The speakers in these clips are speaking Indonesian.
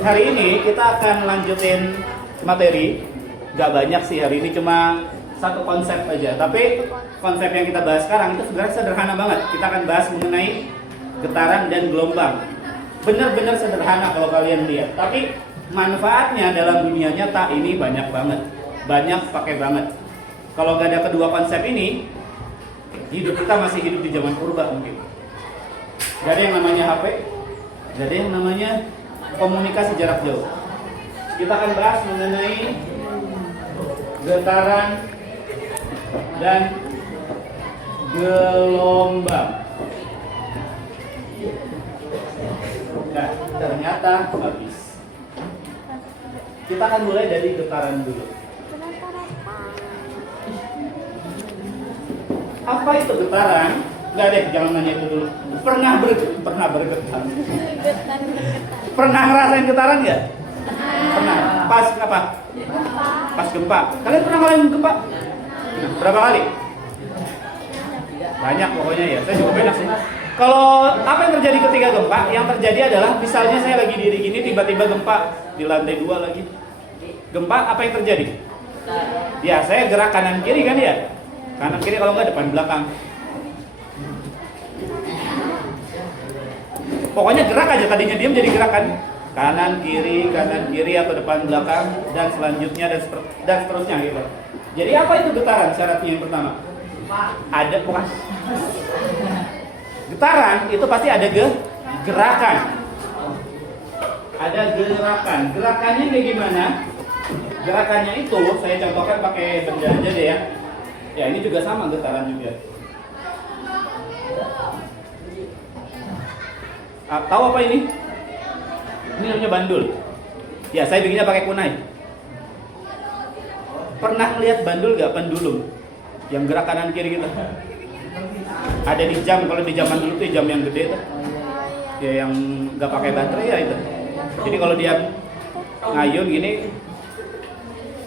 hari ini kita akan lanjutin materi. Gak banyak sih hari ini, cuma satu konsep aja. Tapi konsep yang kita bahas sekarang itu sebenarnya sederhana banget. Kita akan bahas mengenai getaran dan gelombang. Benar-benar sederhana kalau kalian lihat. Tapi manfaatnya dalam dunia nyata ini banyak banget. Banyak pakai banget. Kalau gak ada kedua konsep ini, hidup kita masih hidup di zaman purba mungkin. Gak ada yang namanya HP, gak ada yang namanya komunikasi jarak jauh. Kita akan bahas mengenai getaran dan gelombang. Nah, ternyata habis. Kita akan mulai dari getaran dulu. Apa itu getaran? Enggak deh, jangan nanya itu dulu. Pernah bergetar? Pernah ngerasain getaran nggak? Pernah. Pas apa? Pas gempa. Kalian pernah ngalamin gempa? Berapa kali? Banyak pokoknya ya. Saya juga banyak sih. Kalau apa yang terjadi ketika gempa? Yang terjadi adalah misalnya saya lagi diri gini, tiba-tiba gempa di lantai 2 lagi. Gempa, apa yang terjadi? Ya, saya gerak kanan kiri kan ya. Kanan kiri, kalau nggak depan belakang. Pokoknya gerak aja, tadinya diam jadi gerakan kanan kiri atau depan belakang dan selanjutnya dan seterusnya gitu. Jadi apa itu getaran? Syaratnya yang pertama ada bukan getaran itu pasti ada gerakan. Ada gerakan. Gerakannya kayak gimana? Gerakannya itu saya contohkan pakai benda aja deh ya. Ya ini juga sama getaran juga. Tahu apa ini? Ini namanya bandul. Ya saya bikinnya pakai kunai. Pernah lihat bandul nggak? Pendulum yang gerak kanan kiri gitu. Ada di jam, kalau di zaman dulu tuh jam yang gede tuh. Ya yang nggak pakai baterai ya itu. Jadi kalau dia ngayun gini,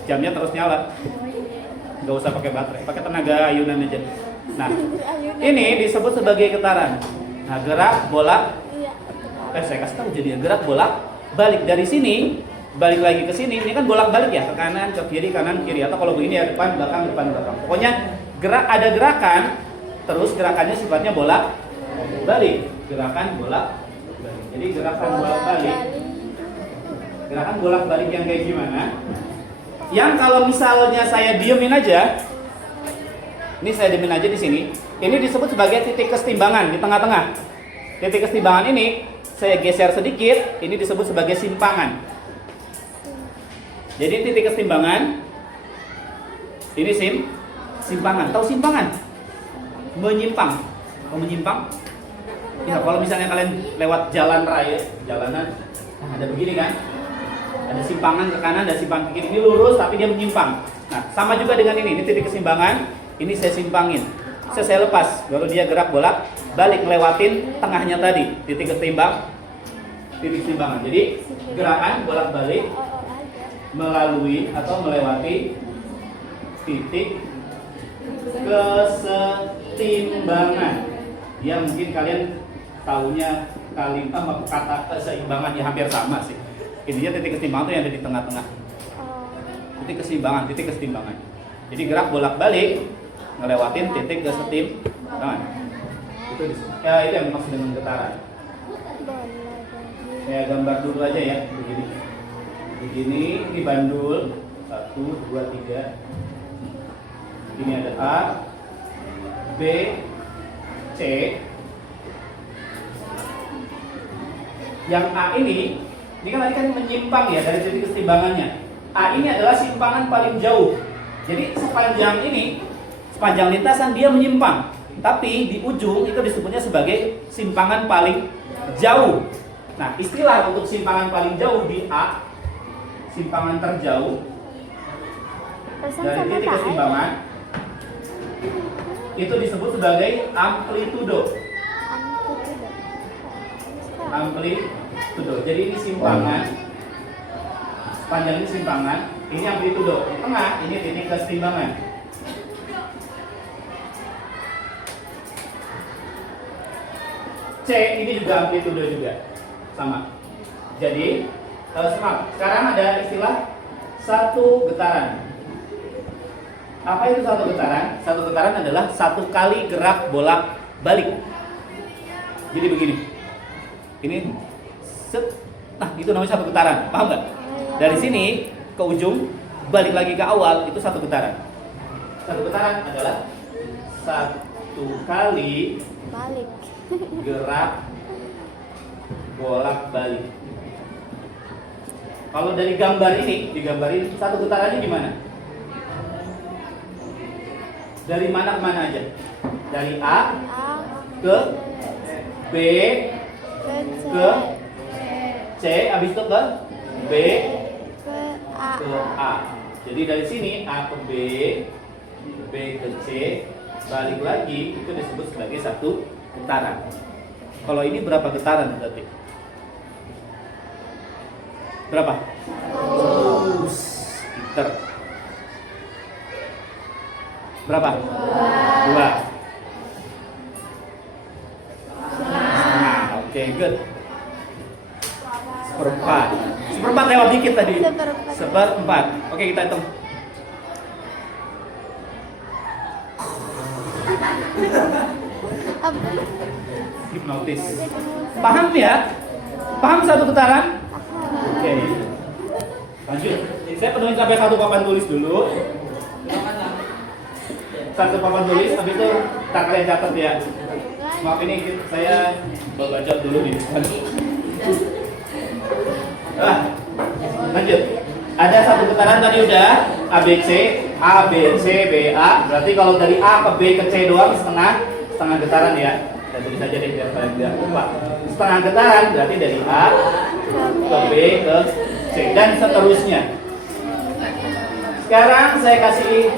jamnya terus nyala. Nggak usah pakai baterai, pakai tenaga ayunan aja. Nah, ini disebut sebagai getaran. Nah, gerak bolak. Saya kasih tahu jadi gerak bolak balik dari sini, balik lagi ke sini. Ini kan bolak balik ya, ke kanan, ke kiri, kanan, kiri. Atau kalau begini ya depan, belakang, depan, belakang. Pokoknya ada gerakan, terus gerakannya sifatnya bolak balik. Gerakan bolak balik. Jadi gerakan bolak balik. Gerakan bolak balik yang kayak gimana? Yang kalau misalnya saya diemin aja, ini saya diemin aja di sini. Ini disebut sebagai titik kesetimbangan di tengah-tengah. Titik kesetimbangan ini saya geser sedikit, ini disebut sebagai simpangan. Jadi titik kesetimbangan ini simpangan. Tahu simpangan? Menyimpang. Menyimpang? Ya, kalau misalnya kalian lewat jalan raya, jalanan, ada begini kan? Ada simpangan ke kanan, ada simpangan ke kiri. Ini lurus tapi dia menyimpang. Nah, sama juga dengan ini titik keseimbangan. Ini saya simpangin. Saya lepas, baru dia gerak bolak balik ngelewatin tengahnya tadi, titik keseimbangan. Jadi gerakan bolak balik melalui atau melewati titik kesetimbangan. Ya mungkin kalian tahunya kata keseimbangan ya hampir sama sih. Intinya titik keseimbangan itu yang ada di tengah-tengah. Titik keseimbangan. Jadi gerak bolak-balik ngelewatin titik kesetimbangan. Itu ya itu yang dimaksud dengan getaran. Saya gambar dulu aja ya, begini. Ini bandul 1, 2, 3. Ini ada A, B, C. Yang A ini kan tadi kan menyimpang ya dari titik keseimbangannya. A ini adalah simpangan paling jauh. Jadi sepanjang lintasan dia menyimpang. Tapi di ujung itu disebutnya sebagai simpangan paling jauh. Nah, istilah untuk simpangan paling jauh di A, simpangan terjauh dari titik keseimbangan, itu disebut sebagai amplitudo. Jadi ini simpangan, sepanjang ini simpangan, ini amplitudo. Di tengah ini titik keseimbangan. C ini juga amplitudo juga sama. Jadi Sekarang ada istilah satu getaran. Apa itu satu getaran? Satu getaran adalah satu kali gerak bolak balik. Jadi begini. Ini set. Nah, itu namanya satu getaran. Paham nggak? Dari sini ke ujung balik lagi ke awal itu satu getaran. Satu getaran adalah satu kali Balik. gerak bolak balik. Kalau dari gambar ini, digambarin satu getarannya gimana? Dari mana ke mana aja? Dari A A ke B ke C ke C, habis itu ke B ke A. ke A. Jadi dari sini A ke B, B ke C, balik lagi itu disebut sebagai satu getaran. Kalau ini berapa getaran berarti? Berapa? Liter. Berapa? 2. Setengah. Oke, good. Seperempat. Seperempat lewat dikit tadi. Seperempat. Seperempat. Oke, kita hitung. Apa? Hipnotis. Paham ya? Paham satu getaran? Oke. Lanjut. Saya penuhin sampai satu papan tulis dulu. Satu papan tulis, habis itu tak kalian catat ya. Maaf ini saya baca dulu nih. Lanjut. Ada satu getaran tadi udah ABC, A, B, C, B, A. Berarti kalau dari A ke B ke C doang setengah getaran ya. Saya tulis aja deh biar kalian tidak lupa. Setengah getaran berarti dari A ke B ke C dan seterusnya. Sekarang saya kasih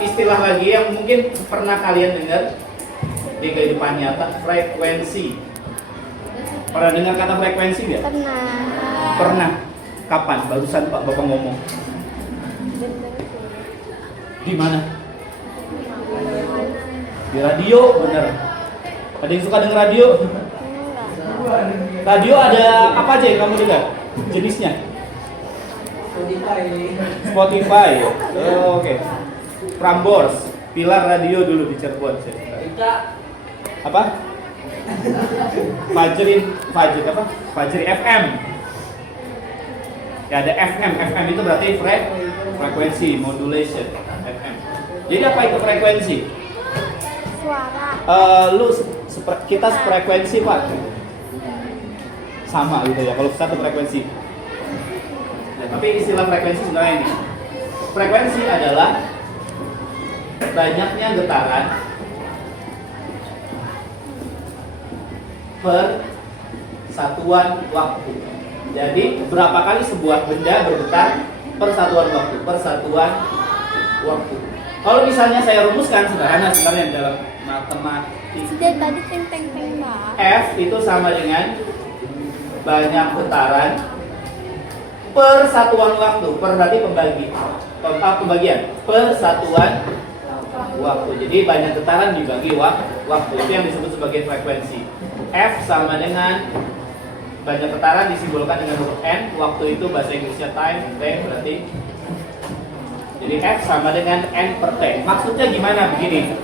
istilah lagi yang mungkin pernah kalian dengar di kehidupan nyata, frekuensi. Pernah dengar kata frekuensi nggak? Pernah. Pernah. Kapan? Barusan Pak Bapak ngomong. Di mana? Di radio, bener. Ada yang suka denger radio? Radio ada apa aja yang kamu dengar? Jenisnya? Spotify. Oh, oke. Prambors, pilar radio dulu di Cirebon. Apa? Fajri apa? Fajri FM. Ya ada FM. FM itu berarti frekuensi, modulation. FM. Jadi apa itu frekuensi? Suara. Kita frekuensi Pak. Sama gitu ya. Kalau satu frekuensi. Nah, tapi istilah frekuensi sebenarnya ini. Frekuensi adalah banyaknya getaran per satuan waktu. Jadi berapa kali sebuah benda bergetar per satuan waktu, Kalau misalnya saya rumuskan sederhana sebenarnya dalam matematik. Sudah tadi teng-teng-teng Mbak. F itu sama dengan banyak getaran per satuan waktu. Per berarti pembagian per satuan waktu. Jadi banyak getaran dibagi waktu. Itu yang disebut sebagai frekuensi. F sama dengan banyak getaran disimbolkan dengan huruf N. Waktu itu bahasa Inggrisnya time. T berarti. Jadi F sama dengan N per T. Maksudnya gimana? Begini.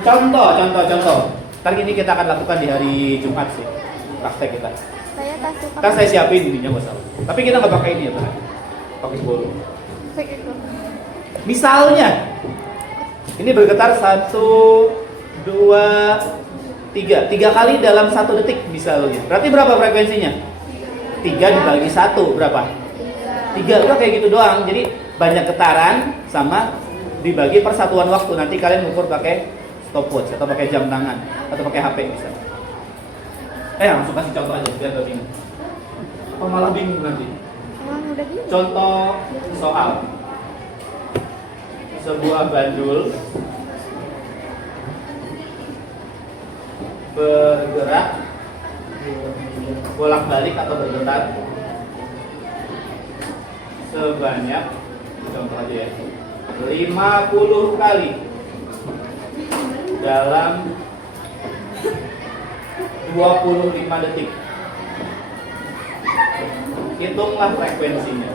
Contoh. Ntar ini kita akan lakukan di hari Jumat sih. Praktek kita. Saya tak suka. Kan saya siapin ininya Mas Al. Tapi kita nggak pakai ini ya, Pak. Pakai bolu. Begitu. Misalnya, ini bergetar 1, 2, 3 kali dalam 1 detik misalnya. Berarti berapa frekuensinya? 3 dibagi 1 berapa? 3, udah kayak gitu doang. Jadi banyak getaran sama dibagi per satuan waktu. Nanti kalian ukur pakai stopwatch atau pakai jam tangan atau pakai HP bisa. Langsung kasih contoh aja biar gak bingung. Apa malah bingung nanti? Emang udah bingung. Contoh soal. Sebuah bandul bergerak bolak-balik atau bergetar sebanyak, contoh aja ya, 50 kali dalam 25 detik. Hitunglah frekuensinya.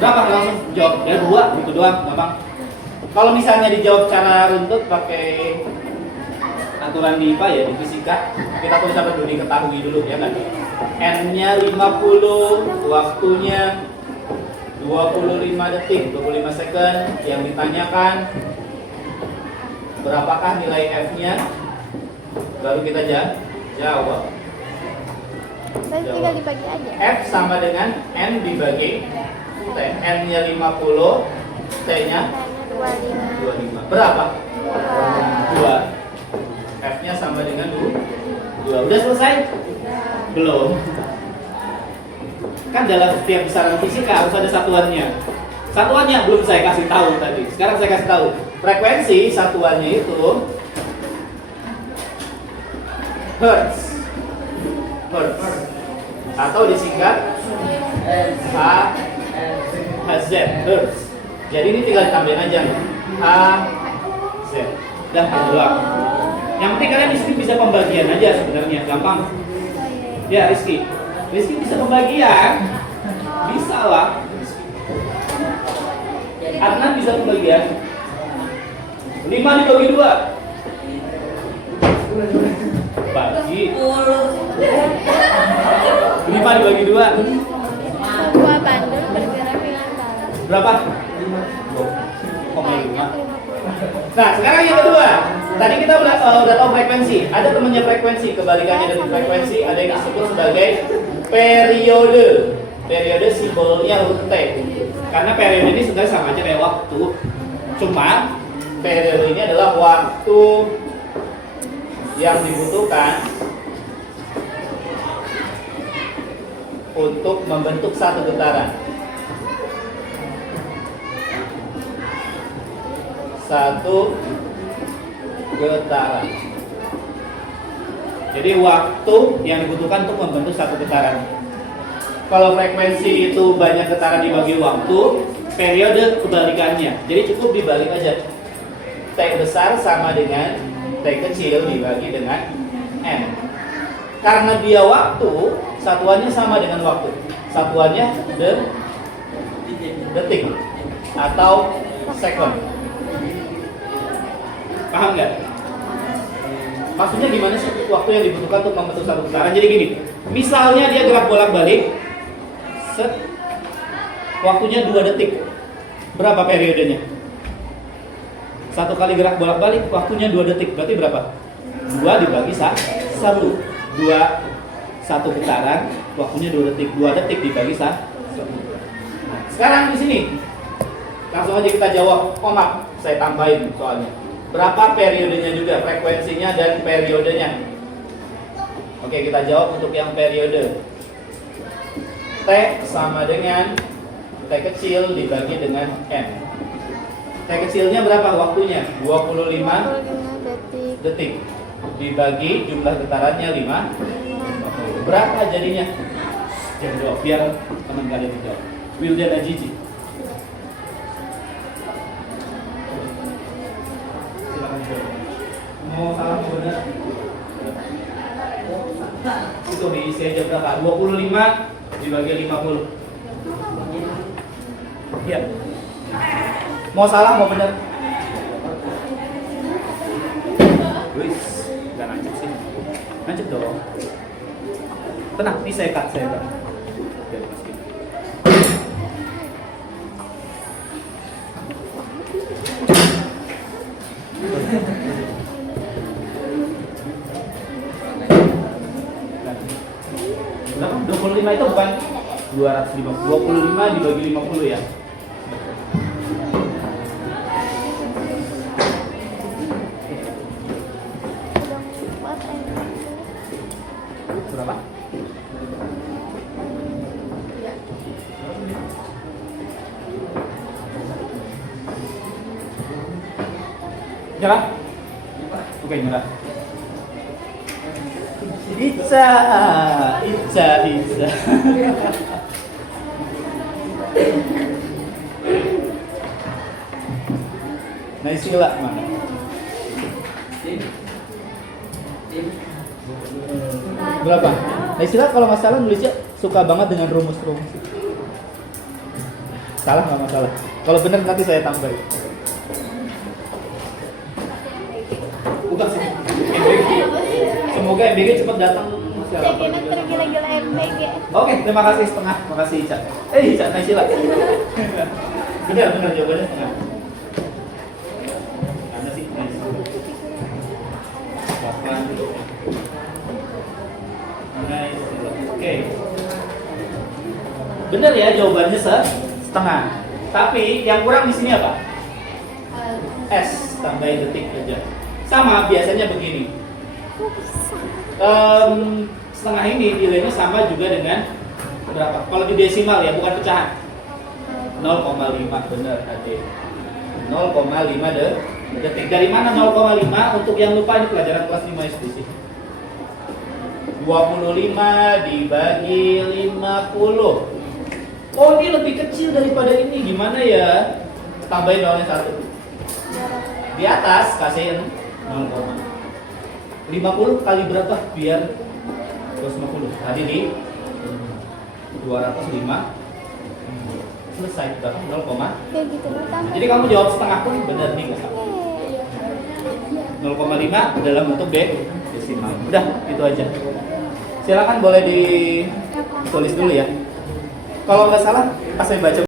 Berapa? Langsung jawab. Ya 2, itu doang, gampang. Kalau misalnya dijawab cara runtut pakai aturan di IPA ya, di fisika, kita tulis apa dulu, diketahui dulu ya kan. N-nya 50, waktunya 25 detik, 25 second. Yang ditanyakan berapakah nilai F-nya? Baru kita jawab. Saya tinggal dibagi aja. F sama dengan N dibagi T. N-nya 50, T-nya Tanya 25. 25. Berapa? 2. 2. F-nya sama dengan 2. Udah selesai? Belum. Kan dalam setiap besaran fisika harus ada satuannya. Satuannya belum saya kasih tahu tadi. Sekarang saya kasih tahu. Frekuensi satuannya itu Hertz. Hertz. Atau disingkat Hz. Hertz. Jadi ini tinggal ditambahin aja. Hz. Udah doang. Yang penting kalian di sini bisa pembagian aja sebenarnya, gampang. Ya Rizky bisa pembagian. Bisa lah. Adnan bisa pembagian. 5 dibagi 2. Bagi 5 dibagi 2. Sebuah bandul bergerak dengan dalam. Berapa? 5,5. Nah, sekarang yang kedua. Tadi kita udah tahu frekuensi. Ada temennya frekuensi, kebalikannya dari frekuensi ada yang disebut sebagai periode. Periode simbolnya huruf T. Karena periode ini sebenarnya sama aja kayak waktu. Cuma periode ini adalah waktu yang dibutuhkan untuk membentuk satu getaran. Satu getaran. Jadi waktu yang dibutuhkan untuk membentuk satu getaran. Kalau frekuensi itu banyak getaran dibagi waktu, periode kebalikannya. Jadi cukup dibalik aja. T besar sama dengan T kecil dibagi dengan N. Karena dia waktu, satuannya sama dengan waktu. Satuannya detik atau second. Paham nggak? Maksudnya gimana sih waktu yang dibutuhkan untuk membentuk satu getaran? Jadi gini, misalnya dia gerak bolak-balik, waktunya 2 detik. Berapa periodenya? Satu kali gerak bolak-balik, waktunya 2 detik. Berarti berapa? 2 dibagi 1. 1 getaran, waktunya 2 detik. 2 detik dibagi 1. Sekarang di sini, langsung aja kita jawab. Oh maaf, saya tambahin soalnya. Berapa periodenya juga, frekuensinya dan periodenya. Oke, kita jawab untuk yang periode. T sama dengan T kecil dibagi dengan N. T kecilnya berapa waktunya? 25 detik. Dibagi jumlah getarannya 5. Berapa jadinya? Jangan jawab, biar teman kalian jawab. Wildan Ajiji. Mau salah mau benar? Itu diisi aja berapa? 25 dibagi 50. Iya. Mau salah mau benar? Wis, jangan nancep sih. Nancep dong. Tenang, ini saya cut. Biar masukin. Berapa? 25 itu bukan 250. 25 dibagi 50 ya. Berapa? Nyerah? Oke, nyerah. Ica. Nah, sila mana? Berapa? Nah istilah kalau nggak salah nulisnya suka banget dengan rumus-rumus. Salah nggak masalah. Kalau benar nanti saya tambahin. Bukan sih. MBG. Semoga MBG cepat datang. Saya kira tergila-gila MBG. Oke, terima kasih setengah. Terima kasih Ica. Ica, Naisila. Benar jawabannya setengah. Mana sih? Oke. Benar ya jawabannya setengah. Tapi yang kurang di sini apa? S tambahin detik aja. Sama biasanya begini. Setengah ini nilainya sama juga dengan berapa? Kalau di desimal ya, bukan pecahan. 0,5 benar adik. 0,5 detik. Dari mana 0,5? Untuk yang lupa ini pelajaran kelas 5 SD sih. 25 dibagi 50. Oh ini lebih kecil daripada ini. Gimana ya? Tambahin nolnya 1. Di atas kasih 0,50 kali berapa biar 250. Tadi di 205. Selesai berapa? 0, Kayak gitu loh, tambah. jadi kamu jawab setengah pun benar nih nggak salah. 0,5 dalam bentuk desimal. Udah itu aja. Silakan boleh ditulis dulu ya. Kalau nggak salah pas saya baca